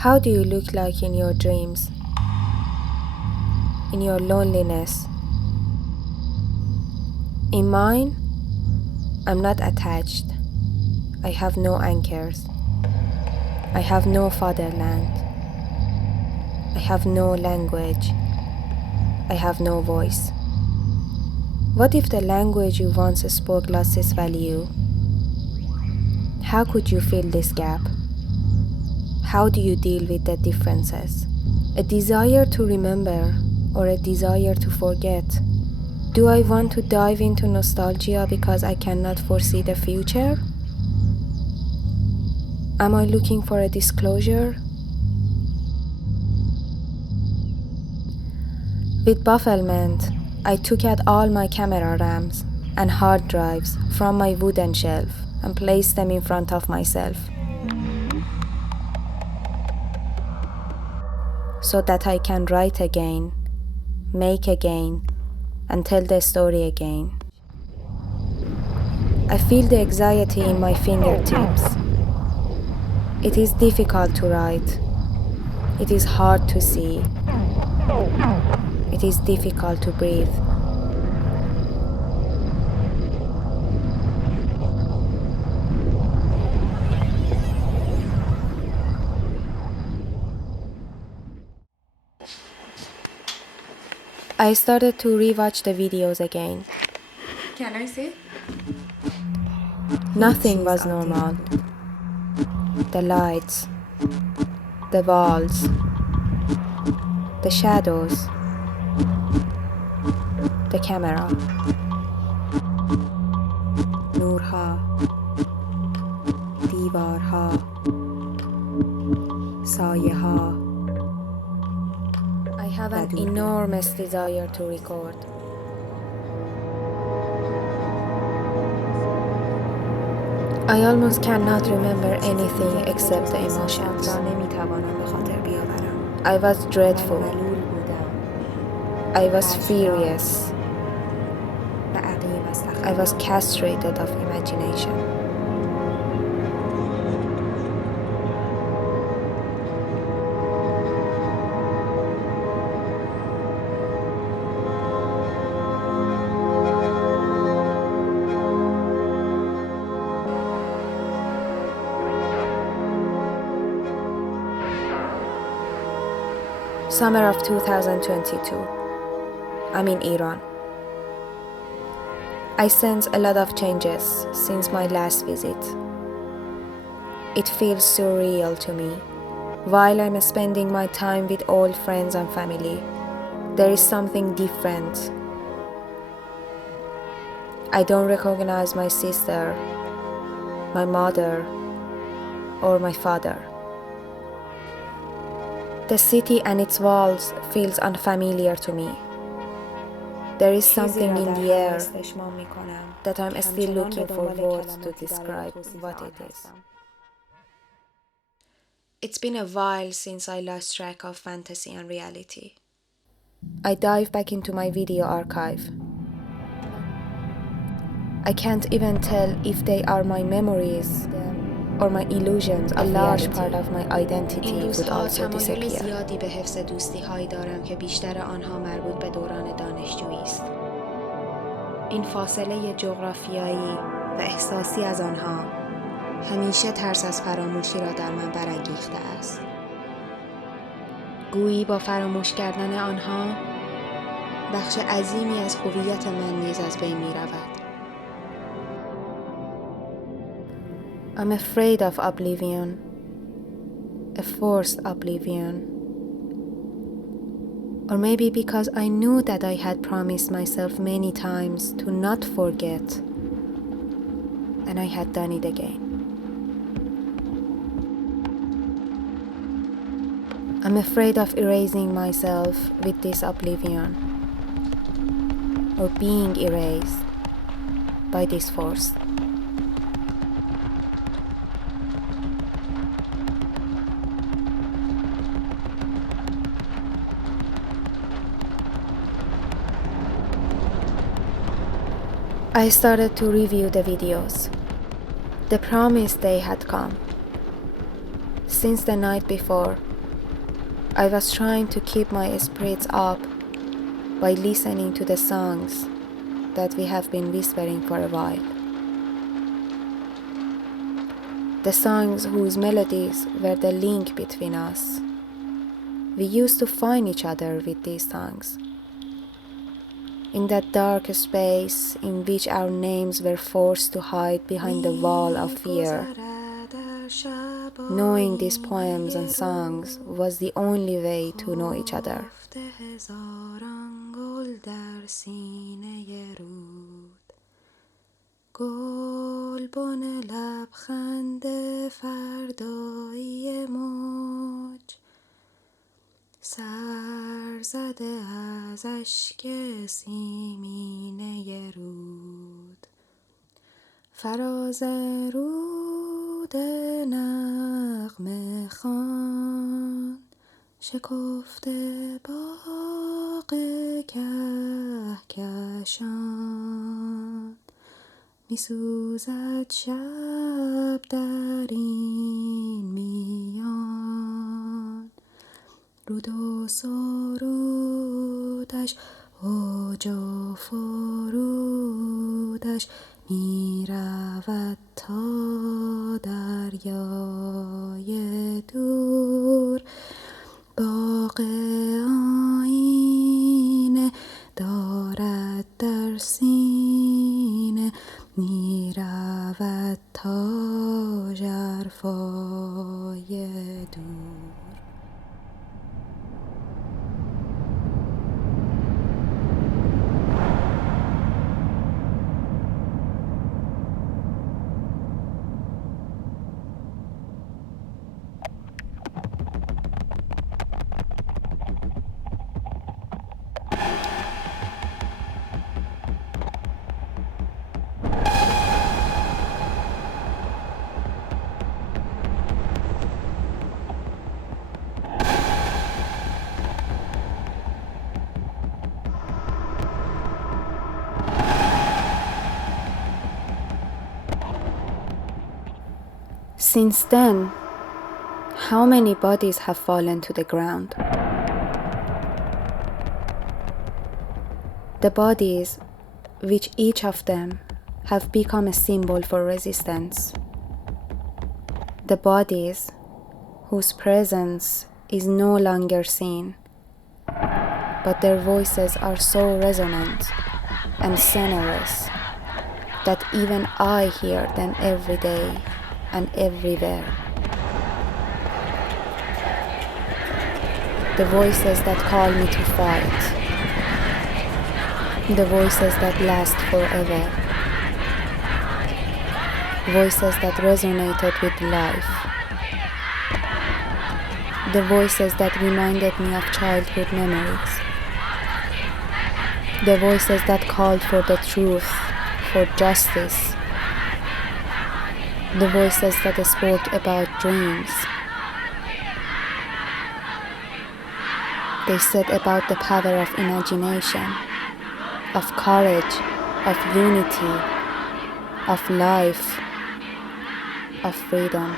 How do you look like in your dreams? In your loneliness? In mine, I'm not attached. I have no anchors. I have no fatherland. I have no language. I have no voice. What if the language you once spoke lost its value? How could you fill this gap? How do you deal with the differences? A desire to remember or a desire to forget? Do I want to dive into nostalgia because I cannot foresee the future? Am I looking for a disclosure? With bafflement, I took out all my camera RAMs and hard drives from my wooden shelf and placed them in front of myself so that I can write again, make again, and tell the story again. I feel the anxiety in my fingertips. It is difficult to write. It is hard to see. It is difficult to breathe. I started to rewatch the videos again. Can I see? Nothing was normal. The lights, the walls, the shadows, the camera. نورها، دیوارها، سایه‌ها. I have an enormous desire to record. I almost cannot remember anything except the emotions. I was dreadful. I was furious. I was castrated of imagination. Summer of 2022. I'm in Iran. I sense a lot of changes since my last visit. It feels surreal to me. While I'm spending my time with old friends and family, there is something different. I don't recognize my sister, my mother, or my father. The city and its walls feels unfamiliar to me. There is something in the air that I'm still looking for words to describe what it is. It's been a while since I lost track of fantasy and reality. I dive back into my video archive. I can't even tell if they are my memories or my illusions. A large part of my identity would also disappear. زیادی به حفظ دوستی‌هایی دارم که بیشتر آنها مربوط به دوران دانشجویی است. این فاصله جغرافیایی و احساسی از آنها همیشه ترس از فراموشی را در من برانگیخته است. گویی با فراموش کردن آنها بخش عظیمی از هویت من نیز از بین می‌رود. I'm afraid of oblivion, a forced oblivion. Or maybe because I knew that I had promised myself many times to not forget, and I had done it again. I'm afraid of erasing myself with this oblivion, or being erased by this force. I started to review the videos. The promised day had come. Since the night before, I was trying to keep my spirits up by listening to the songs that we have been whispering for a while. The songs whose melodies were the link between us. We used to find each other with these songs. In that dark space in which our names were forced to hide behind the wall of fear, knowing these poems and songs was the only way to know each other. گلبن لبخند فردایی موج سر زده از اشک سیمینه رود فراز رود نغمه خوان شکفته باغ کهکشان می‌سوزد شب در این میان رود و سرودش اوج و فرودش می‌رود تا دریای دور باغ آینه دارد در سینه می‌رود تا ژرفای دور. Since then, how many bodies have fallen to the ground? The bodies, which each of them have become a symbol for resistance. The bodies whose presence is no longer seen, but their voices are so resonant and sonorous that even I hear them every day and everywhere. The voices that call me to fight. The voices that last forever. Voices that resonated with life. The voices that reminded me of childhood memories. The voices that called for the truth, for justice. The voices that spoke about dreams. They said about the power of imagination, of courage, of unity, of life, of freedom.